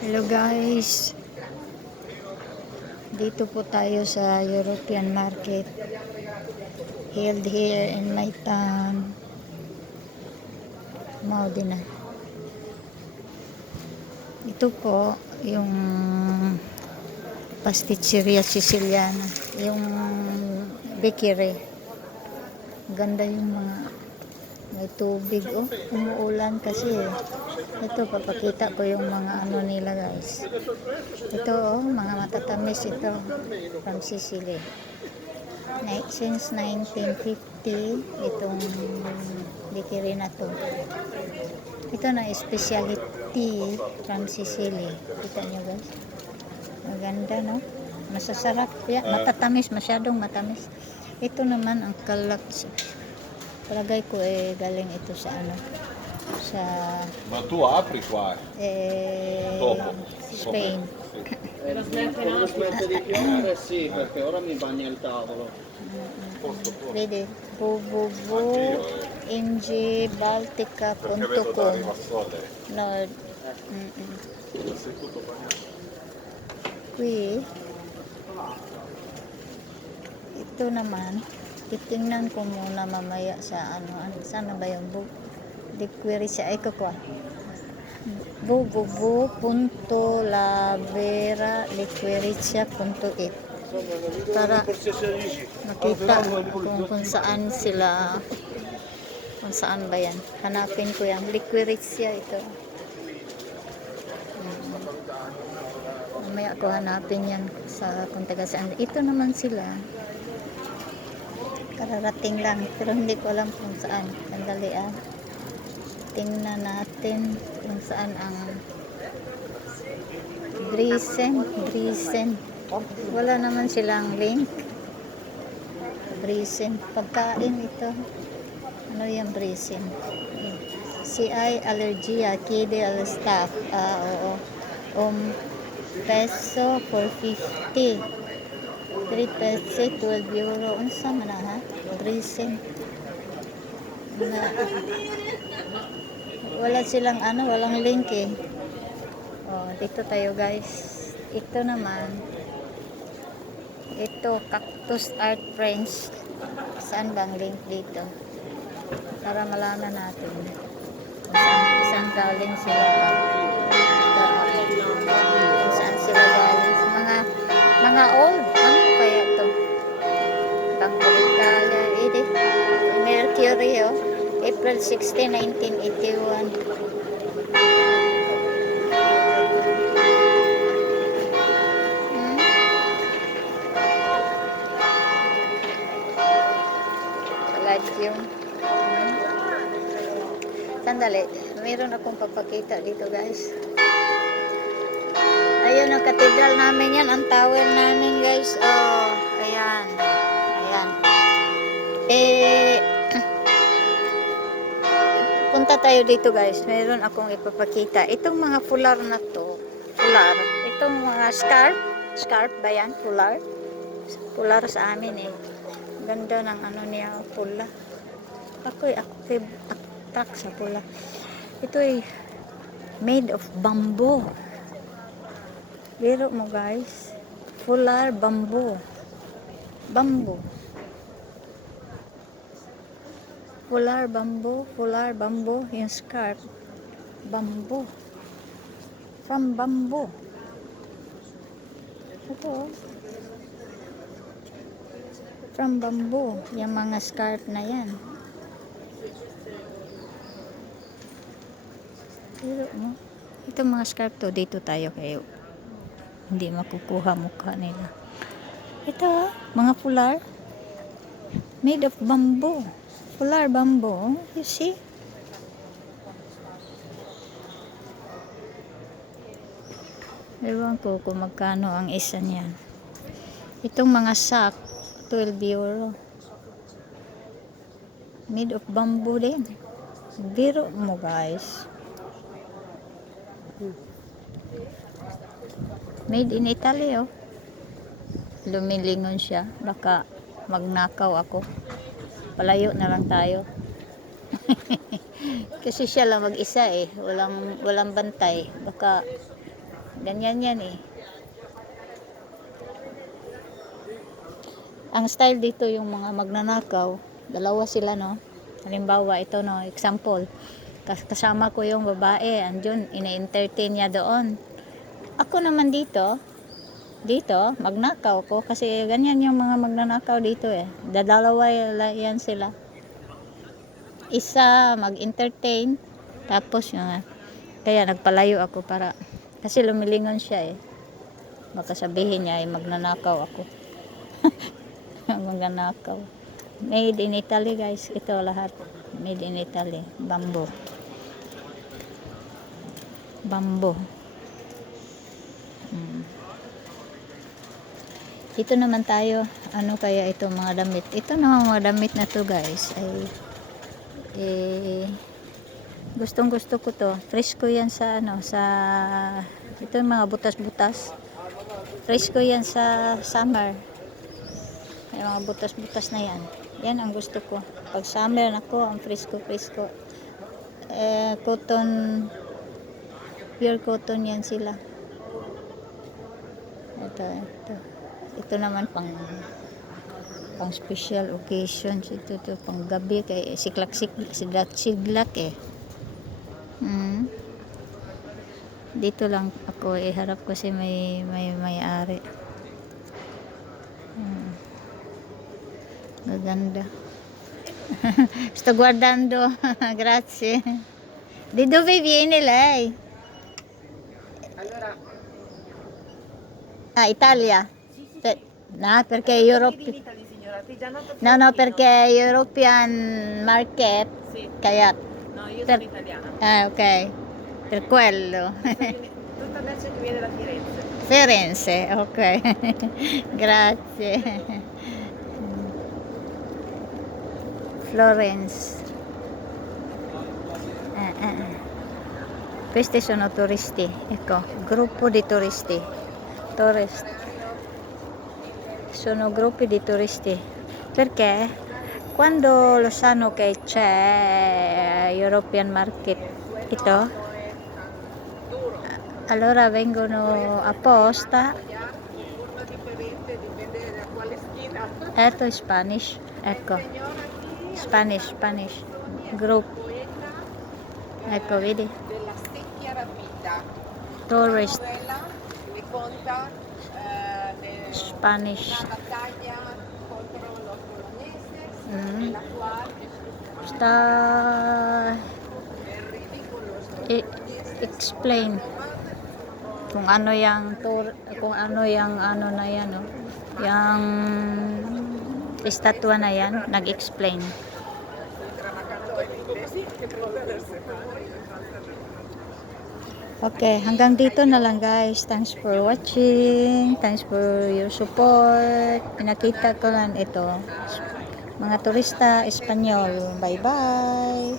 Hello guys, dito po tayo sa European market held here in my town, Modena. Ito po yung pasticceria Siciliana, yung bakery. Ganda yung mga may tubig. Oh, umuulan kasi eh. Ito, papakita ko yung mga ano nila guys. Ito oh, mga matatamis ito from Sicily. Since 1950 itong bakery na to. Ito na specialty from Sicily. Kita nyo guys, maganda no, masasarap ya, matatamis, masyadong matamis. Ito naman ang kalaks, palagay ko eh galing ito sa ano, sa Ma tu apri qua? Dopo. Spain. Quando smette di piovere sì, perché ora mi bagna il tavolo. Vedi, www.ngbaltica.com Nord. Qui ito naman, titingnan ko muna mamaya sa ano, sana ba yung book query siya ay kakwa www.laveraliquerizia.it para makita kung saan sila, kung saan ba yan. Hanapin ko yan, liquerizia ito. Mamaya ko hanapin yan sa kung taga saan. Ito naman sila, kararating lang pero hindi ko alam kung saan. Sandali tingnan natin kung saan ang Briesen. Wala naman silang link. Briesen, pagkain ito. Ano yung Briesen? CI Allergia Kide al Staff. Oo. Peso for 50. 3 peso 12 euro. Unsa man ha? Briesen. Wala silang ano, walang link eh. Oh, dito tayo guys. Ito naman, ito Cactus Art French. Saan bang link dito? Para malaman natin kung saan galing sila. Kung saan sila galing. Mga old. Ano kaya to? Bangko Italia. Mercury oh. April 16, 1981. Palladium. Sandali, mayroon akong papakita dito guys. Ayun ang katedral namin yan, ang tower namin guys. Oh, ayan. Punta tayo dito guys, mayroon akong ipapakita. Itong mga fular na to, itong mga scarf ba yan? Fular sa amin eh. Ganda ng ano niya, pula. Ako attract sa pula. Ito ay made of bamboo. Biro mo guys, fular bamboo. Fular bamboo, yung scarf, bamboo, from bamboo. Ito, from bamboo, yung mga scarf na yan. Pero mo, ito mga scarf to, dito tayo kayo. Hindi makukuha mukha nila. Ito, mga fular, made of bamboo. Fular bamboo, you see? Ewan ko kung magkano ang isa niyan. Itong mga sack, 12 euro. Made of bamboo din. Biro mo guys. Made in Italy oh. Lumilingon siya. Baka magnakaw ako. Palayo na lang tayo. Kasi siya lang mag-isa eh. Walang bantay. Baka Ganyan yan eh. Ang style dito yung mga magnanakaw, dalawa sila no. Halimbawa ito no, example. Kasama ko yung babae, andun, ina-entertain niya doon. Ako naman dito, magnakaw ko kasi ganyan yung mga magnanakaw dito eh. Dalawa yan sila. Isa mag-entertain, tapos yung kaya nagpalayo ako para kasi lumilingon siya eh. Baka sabihin niya ay magnanakaw ako. Magnanakaw. Made in Italy guys, ito lahat. Made in Italy, bamboo. Bamboo. Dito naman tayo, ano kaya ito mga damit. Ito naman mga damit na to guys ay gustong gusto ko to. Fresco yan sa ano, sa ito mga butas-butas. Fresco yan sa summer. May mga butas-butas na yan. Yan ang gusto ko. Pag summer nako, ang fresco. Cotton, pure cotton yan sila. Ito naman pang special occasions. Ito pang gabi kay siglak eh. Dito lang ako harap kasi may-ari. Maganda. Sto guardando. Grazie. Di dove vieni lei? Allora, Italia. No, perché Europe. Italy, signora, artigianato No, fiorentino. perché European market. Sì, Kaya. no, io Per- sono italiana. Ok. Per quello. Tutta merce che viene da Firenze. Firenze, ok. Grazie. Florence. Questi sono turisti, ecco, gruppo di turisti. Sono gruppi di turisti. Perché quando lo sanno che c'è European Market, ito, allora vengono apposta. Ito è Spanish, ecco. Spanish group. Ecco, vedi? Della secchia rapita. Tourist Quella che conta Spanish. una battaglia contro los poloneses, Mm. la qual Sta è ridicolo. explain kung ano yung tour, kung ano yung ano na yan, oh. Yung estatwa na yan, nag-explain. Okay, hanggang dito na lang guys. Thanks for watching. Thanks for your support. Pinakita ko lang ito. Mga turista Espanyol. Bye-bye.